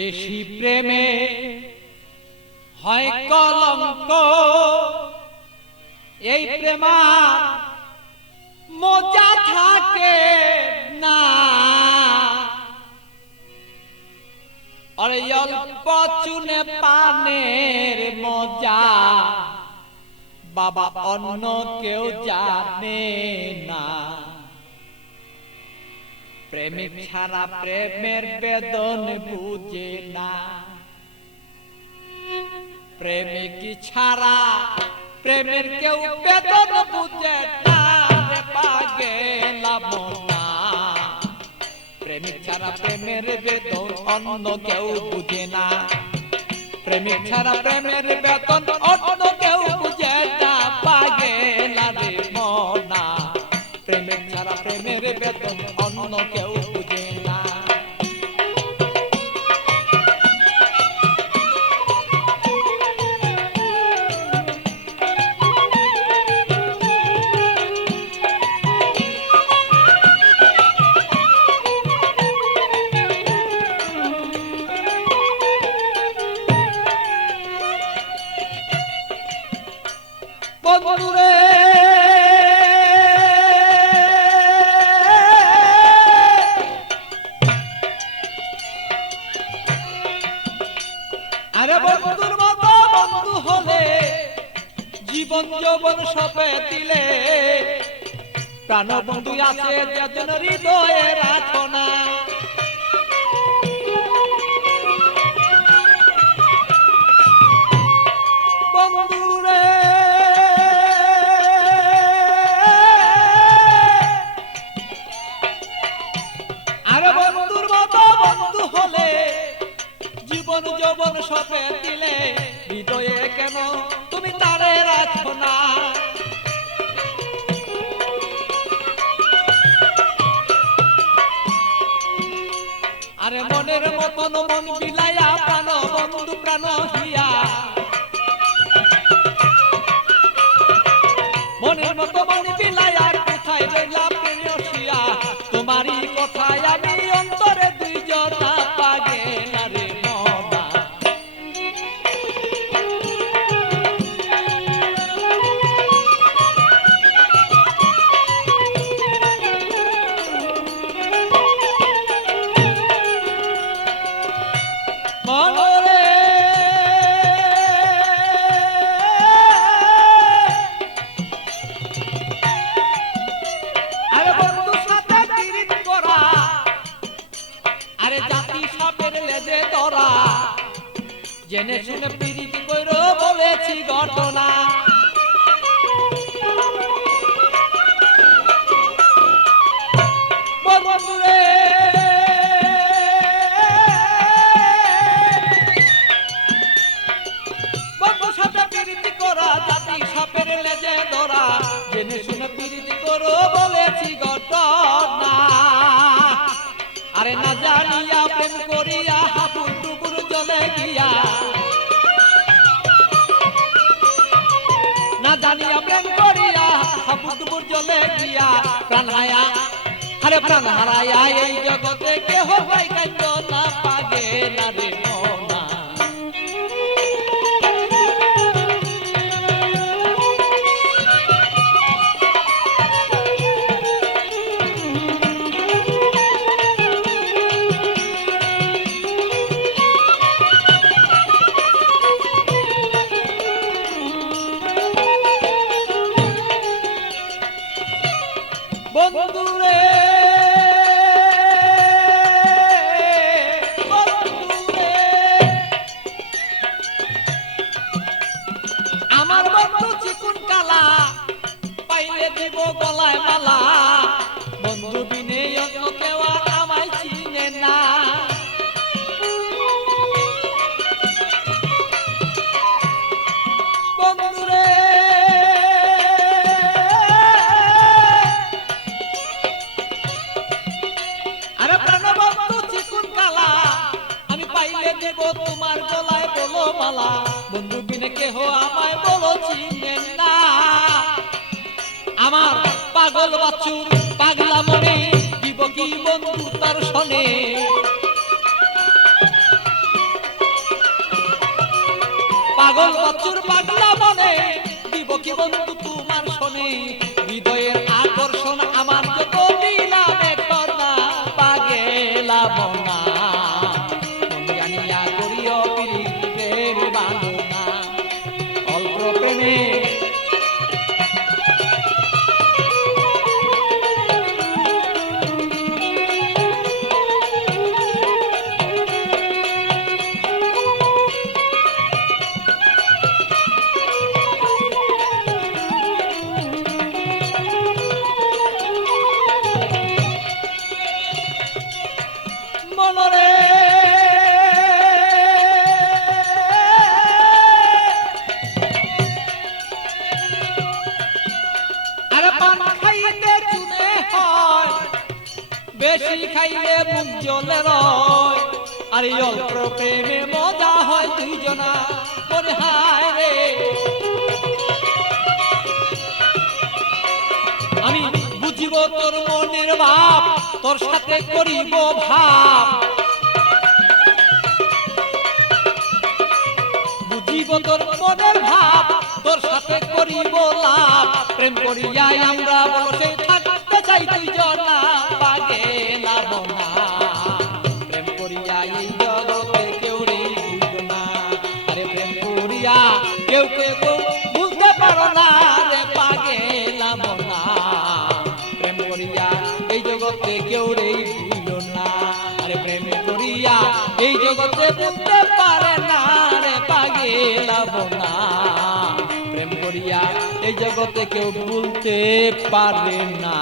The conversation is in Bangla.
বেশি প্রেমে হয় কলঙ্ক, এই প্রেমা মজা থাকে না। আর অল্প চুনে পানের মজা বাবা অন্য কেউ জানে না। প্রেমিক ছাড়া প্রেমের বেদন বুঝে না। প্রেমিক ছাড়া প্রেমের কেউ বেদন বুঝে না রে পাগেলা মনা। প্রেমিক ছাড়া প্রেমের বেদন অন্য কেউ বুঝে না। প্রেমিক ছাড়া প্রেমের বেদন অন্য কেউ বুঝে না পাগেলা রে মনা। প্রেমিক ছাড়া প্রেমের বেদন অন্য কেউ বুঝে না। বন্ধুরে আরে বন্ধুর মতো বন্ধু হলে জীবন যৌবন সপে দিলে। প্রাণ বন্ধু আছে যেন হৃদয়ে রাখো না। বন্ধুরে আরে বন্ধুর মতো বন্ধু হলে জীবন যৌবন সপে দিলে। হৃদয়ে কেন তুমি তারে রাখো না। আরে মনের মতন মন বিলাইয়া প্রাণ বন্ধু প্রাণ হিয়া। মনের মতো মন বিলাইয়া কোথায় রইলা প্রেয়সিয়া। তোমারই কথায় আমি অন্তরে দুই জনা পাগেলা রে মনা। মনরে আরে বন্ধু সাথে তিরিত করা। আরে জাতি সাপের লেজে ধরা। জেনে শুনে প্রীতি কইরো বলেছি ঘটনা। বন্ধুরে বন্ধু সাথে প্রীতি করা জাতি সাপের লেজে ধরা। জেনে শুনে প্রীতি করো বলেছি ঘটনা। আরে না জানিয়া প্রেম করিয়া হাবুর ডুবুর জলে গিয়া। না জানিয়া প্রেম করিয়া হাবুর ডুবুর জলে গিয়া। প্রাণ হায়া আরে প্রাণ হারাইয়া এই জগতে কেহ হয় কান্দ না পাগেলা রে মনা। বন্ধুরে বন্ধুরে আমার বন্ধু চিকুন কালা পাইলে দিব গলায় মালা। বন্ধু বিনে অন্য কেউ আর আমায় চিনে না। বন্ধুরে আরে প্রাণ বন্ধু চিকুন কালা আমি পাইলে দেব তোমার গলায় বলো মালা। বন্ধু বিনে কেহ আমায় বলো চিনে না। আমার পাগল বাছুর পাগলা মনে দিব কি বন্ধু তার শোনে। পাগল বচ্চুর পাগলা মনে দিব কি বন্ধু তোমার শোনে হৃদয়ের আকর্ষণ আমার যত দিলাম এখন না পাগেলা বনা মন জানিয়া করিও প্রীতের বাঁধনা অল্প প্রেমে মনরে আরে পান খাইতে চুনে হয় বেশি খাইলে মুখ জ্বলে রয় আর এই অল্প প্রেমে মজা হয় দুইজনা মনে হায় রে আমি বুঝিব তোর মনের ভাব তোর সাথে করিব ভাব বুঝিব তোর মনের ভাব তোর সাথে করিব লাভ প্রেম করিয়াই আমরা বসে থাকতে চাই দুইজনা পাগেলা বনা প্রেম করিয়াই এই জগতে কেউ রে বুঝনা আরে প্রেম করিয়া কেউ কেউ বুঝতে পারো না রে পাগেলা বনা প্রেম করিয়া এই জগতে কেউ রে বুঝলো না আরে প্রেম করিয়া এই জগতে বুঝতে পারে না রে পাগেলা বনা প্রেম করিয়া এই জগতে কেউ ভুলতে পারে না।